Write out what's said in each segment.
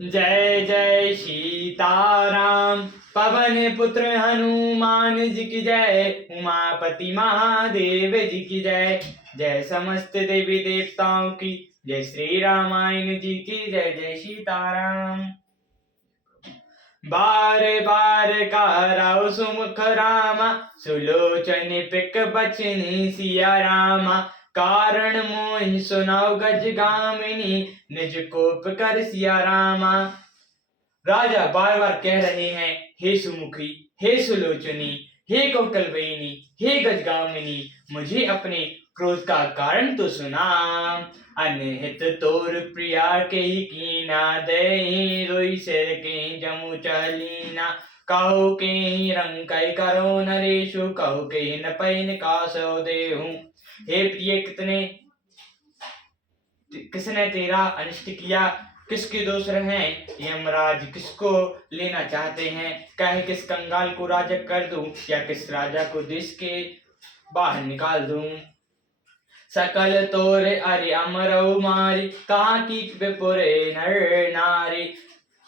जय जय सीताराम। पवन पुत्र हनुमान जी की जय। उमापति महादेव जी की जय। जय समस्त देवी देवताओं की जय। श्री रामायण जी की जय। जय सीताराम। बार बार कारौ सुमुख रामा। सुलोचन पिक बचनी सिया रामा। कारण मोहि सुनाओ गज गामिनी। निज कोप कर सिया रामा। राजा बार बार कह रहे हैं, हे सुमुखी, हे सुलोचनी, हे कौकलवेनी, हे गजगामिनी, मुझे अपने क्रोध का कारण तो सुना। अनहित तोर प्रिया के कीना। दे रोई सिर के जमु चलीना। कहो के रंग कई करो नरेशु। कहो के न पैन कासो देहूं। हे प्रिय, किसने तेरा अनिष्ट किया? किसके दूसरे हैं? यमराज किसको लेना चाहते हैं? कहे किस कंगाल को राजा कर दूं या किस राजा को देश के बाहर निकाल दूं। सकल तोरे अरे अमरऊ मारी। कहाँ की विपुरे नर नारी।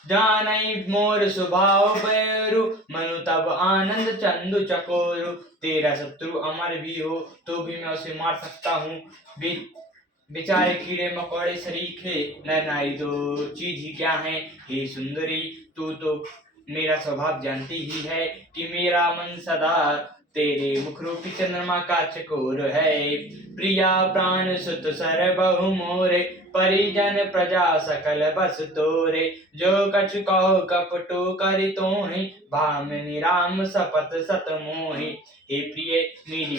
जानई मोर स्वभाव बैरु। मनु तब आनंद चंदु चकोरु। तेरा शत्रु अमर भी हो तो भी मैं उसे मार सकता हूँ। बेचारे कीड़े मकोड़े सरीखे नर नारी तो चीज ही क्या है। हे सुंदरी, तू तो मेरा स्वभाव जानती ही है कि मेरा मन सदा तेरे मुख रूपी चंद्रमा का चकोर है। प्रिया प्राण सुत सर बहु मोरे। परिजन प्रजा सकल बस तोरे। जो कछु कहो कपटो करि तोहि। भामिनी राम सपत सत मोहि। हे प्रिय, मेरी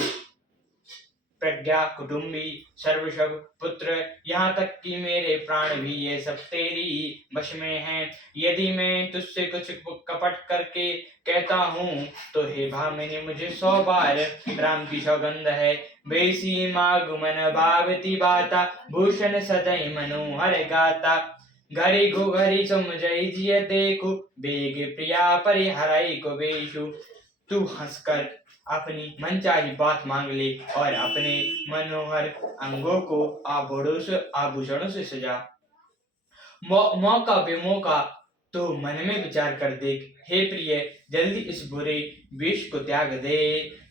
प्रज्ञा, कुटुंबी, सर्वशव, पुत्र, यहाँ तक कि मेरे प्राण भी ये सब तेरी वश में हैं। यदि मैं तुझसे कुछ कपट करके कहता हूँ तो हे भामिनी, मुझे 100 बार राम की सौगंध है। बेसी मागु मन भावती बाता। भूषण सजई मनोहर गाता। घरी घो घरी सुम जय जिय देखु। बेग प्रिया परिहरई को बेशु। तू हंसकर अपनी मनचाही बात मांग ले और अपने मनोहर अंगों को आभूषणों से सजा। मौका बेमौका तो मन में विचार कर देख। हे प्रिय, जल्दी इस बुरे विष को त्याग दे।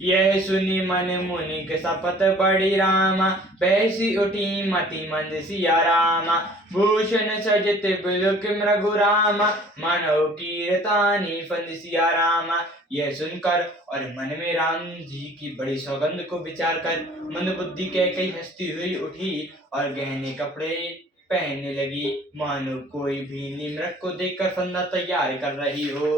यह सुनी मन मुनि के शपथ बड़ी रामा। बैसी उठी मति मंद सिया रामा। भूषण सजित बिलुक मृगु रामा। मानव कीरतानी फंद सिया रामा। यह सुनकर और मन में राम जी की बड़ी सौगंध को विचार कर मंद बुद्धि कैकई हंसती हुई उठी और गहने कपड़े पहनने लगी, मानो कोई भी मृग को देखकर फंदा तैयार कर रही हो।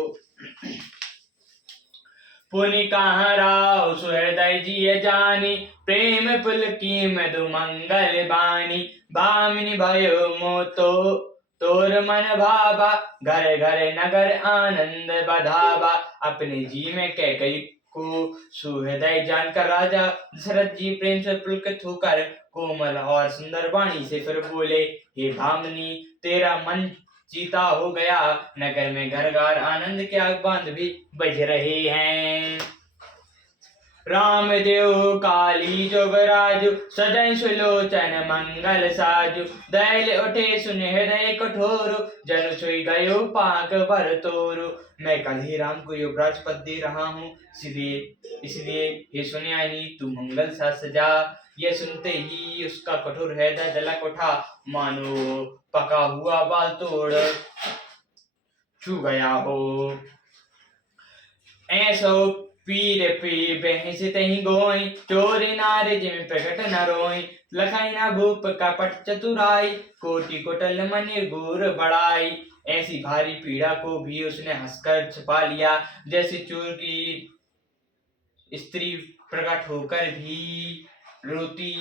पुनि कहाँ राव सुहृदय जिय जानी। प्रेम पुलकी मधु मंगल बानी। भामिनी भयो मोतो तोर मन भावा। घर घर नगर आनंद बधावा। अपने जी में कैकई को सुहृदय जानकर राजा दशरथ जी प्रेम से पुलकित होकर कोमल और सुंदर वाणी से फिर बोले, हे भामिनी, तेरा मन जीता हो गया। नगर में घर घर आनंद के आगबांध भी बज रहे हैं। राम देव काली जोगराजु। सजै सुलोचन मंगल साजु। दैल उठे सुनि हृदय कठोरु। जनु सोई गयो पाक भर तोरु। मैं कल ही राम को युवराज पद दे रहा हूँ, इसलिए हे सुनयानी, तू मंगल सा सजा। यह सुनते ही उसका कठोर हृदय दलक उठा, मानो पका हुआ बाल तोड़ छू गया हो। ऐसो पीर पी बहस तही गोई। चोरी नारे जिम प्रकट न रोई। लखाई ना भूप कपट चतुराई। कोटि कोटल मन गुर बड़ाई। ऐसी भारी पीड़ा को भी उसने हंसकर छिपा लिया, जैसे चोर की स्त्री प्रकट होकर भी रोती।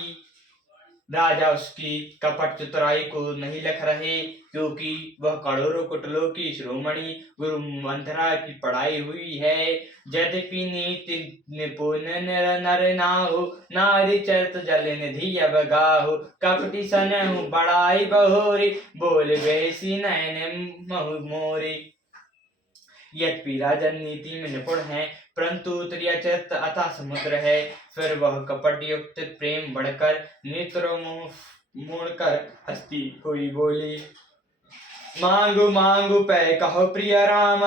राजा उसकी कपट चतुराई को नहीं लिख रहे, क्योंकि वह करोड़ों कुटलों की शिरोमणि गुरु मंथरा की पढ़ाई हुई है। यद्यपि नीति निपुण नर नाहु। नारी चरित जल निधि अब गाहु। कपटी सनहु बड़ाई बहोरी। बोल बेसी नयन महु मोरी। यद्यपि राजन नीति में निपुण है, परंतु उत्तरीय चरित्र अथाह समुद्र है। फिर वह कपट युक्त प्रेम बढ़कर नेत्रों मोड़कर हंसती हुई बोली, मांगू मांगू पै कहो प्रिय राम,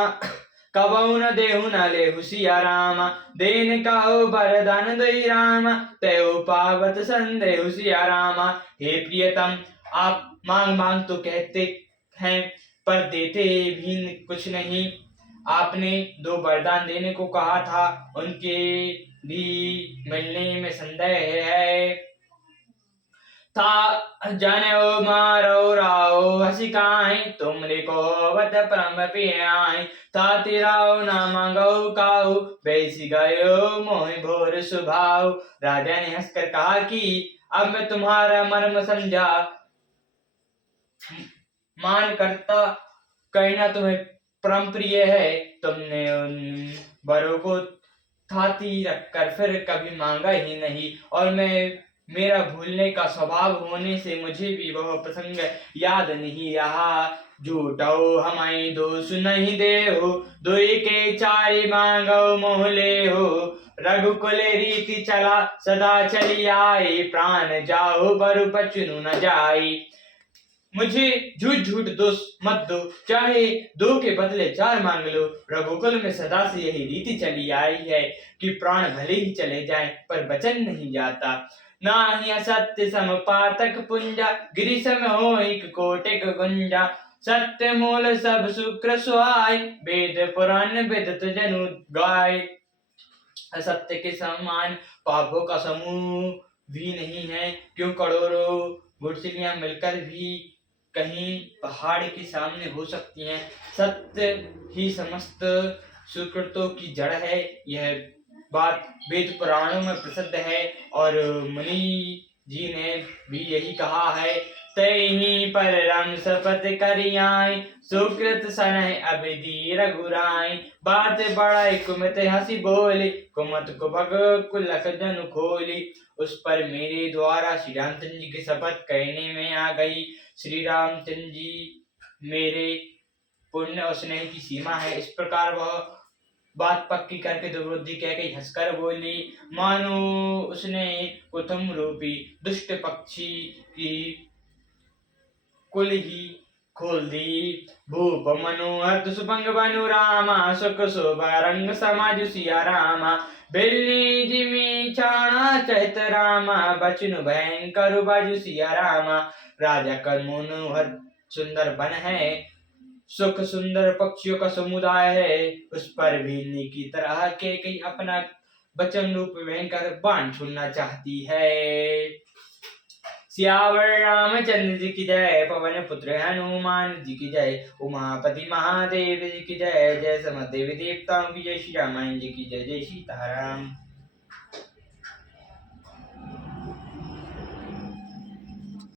कबहु न देहु न लेहु सिया राम। देन कहो वरदान दई राम, तेऊ पावत संदेहु सिया राम। हे प्रियतम, आप मांग मांग तो कहते हैं पर देते भी कुछ नहीं। आपने 2 वरदान देने को कहा था, उनके भी मिलने में संदेह है। था जनेऊ मारो राओ हसिकाई, तुमरे को वत परम पियाई। था तिराओ न मांगो काऊ, बेसी गयो मोहि भोर सुभाव। राजा ने हंसकर कहा कि अब मैं तुम्हारा मर्म समझा। मान करता कहना तुम्हें परम प्रिय है। तुमने उन वरों को थाती रखकर फिर कभी मांगा ही नहीं, और मेरा भूलने का स्वभाव होने से मुझे भी वह प्रसंग याद नहीं रहा। झूठो हमारी दोष नहीं दे हो, दुई के चारि मांगो मोह ले हो। रघुकुल रीति चला सदा चली आई, प्राण जाओ बरु बचनु न जाई। मुझे झूठ झूठ दोष मत दो, चाहे 2 के बदले 4 मांग लो। रघुकुल में सदा से यही रीति चली आई है कि प्राण भले ही चले जाएं पर वचन नहीं जाता। नाहि असत्य सम पातक पुंजा, गिरि सम होइक कोटिक गुंजा। सत्य मूल सब शुक्र सुहाय, वेद पुराण विदित जनु गाय। असत्य के समान पापों का समूह भी नहीं है, क्यों करोड़ों गुठलियां मिलकर भी कहीं पहाड़ के सामने हो सकती हैं। सत्य ही समस्त सुकृतों की जड़ है, यह बात वेद पुराणों में प्रसिद्ध है, और मुनि जी ने भी यही कहा है। तैहि पर राम शपथ करियाई, सुकृत सनह अबिदी रघुराई। बात बड़ाई कुमत हंसी बोली, कुमत को भग कुलक जनु खोली। उस पर मेरे द्वारा श्री रामचंद्र जी की शपथ कहने में आ गई। श्री रामचंद्र जी मेरे पुण्य और स्नेह की सीमा है। इस प्रकार वह बात पक्की करके दुर्बुद्धि कह गई, हंसकर बोली। मानो उसने कुतुम रूपी दुष्ट पक्षी की कुल ही खोल दी। भूप मनोहर सुभंग बनु रामा, सुख शोभा रंग समाज सिया रामा। बिल्ली जिमी चाणा चैत रामा, बचनु भयंकर बाजु सिया रामा। राजा का मनोहर सुंदर वन है, सुख सुंदर पक्षियों का समुदाय है। उस पर बिल्ली की तरह के कई अपना वचन रूप भयंकर बाण छोड़ना चाहती है। सियावर रामचंद्र जी की जय, पवन पुत्र हनुमान जी की जय, उमापति महादेव जी की जय। जय समस्त देवी देवताओं की जय, श्री रामायण जी की जय। जय सीताराम।